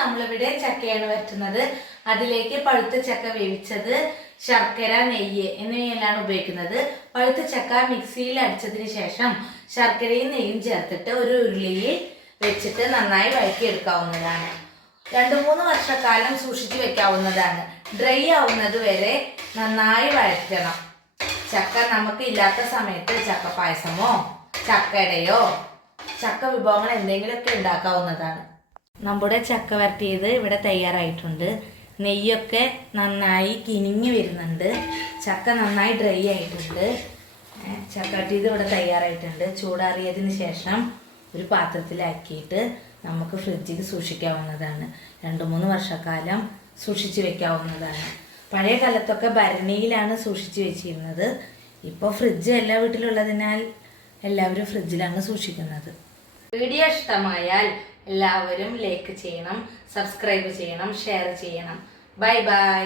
നമ്മളിവിടെ ചക്കയാണ് വരട്ടുന്നത്. അതിലേക്ക് പഴുത്ത ചക്ക വേവിച്ചത്, ശർക്കര, നെയ്യ് എന്നിവയെല്ലാം ഉപയോഗിക്കുന്നത്. പഴുത്ത ചക്ക മിക്സിയിൽ അടിച്ചതിന് ശേഷം ശർക്കരയും നെയ്യും ചേർത്തിട്ട് ഒരു ഉരുളിയിൽ വെച്ചിട്ട് നന്നായി വഴറ്റിയെടുക്കാവുന്നതാണ്. 2-3 വർഷക്കാലം സൂക്ഷിച്ചു വെക്കാവുന്നതാണ്. ഡ്രൈ ആവുന്നത് വരെ നന്നായി വഴറ്റണം. ചക്ക നമുക്ക് ഇല്ലാത്ത സമയത്ത് ചക്ക പായസമോ ചക്കടയോ ചക്ക വിഭവങ്ങൾ എന്തെങ്കിലുമൊക്കെ ഉണ്ടാക്കാവുന്നതാണ്. നമ്മുടെ ചക്ക വരട്ടിയത് ഇവിടെ തയ്യാറായിട്ടുണ്ട്. നെയ്യൊക്കെ നന്നായി കിനിഞ്ഞ് വരുന്നുണ്ട്. ചക്ക നന്നായി ഡ്രൈ ആയിട്ടുണ്ട്. ചക്ക വരട്ടിയത് ഇവിടെ തയ്യാറായിട്ടുണ്ട്. ചൂടാറിയതിന് ശേഷം ഒരു പാത്രത്തിലാക്കിയിട്ട് നമുക്ക് ഫ്രിഡ്ജിൽ സൂക്ഷിക്കാവുന്നതാണ്. 2-3 വർഷക്കാലം സൂക്ഷിച്ച് വെക്കാവുന്നതാണ്. പഴയ കാലത്തൊക്കെ ഭരണിയിലാണ് സൂക്ഷിച്ച് വെച്ചിരുന്നത്. ഇപ്പോൾ ഫ്രിഡ്ജ് എല്ലാ വീട്ടിലുള്ളതിനാൽ എല്ലാവരും ഫ്രിഡ്ജിലാണ് സൂക്ഷിക്കുന്നത്. വീഡിയോ ഇഷ്ടമായാൽ എല്ലാവരും ലൈക്ക് ചെയ്യണം, സബ്സ്ക്രൈബ് ചെയ്യണം, ഷെയർ ചെയ്യണം. Bye bye.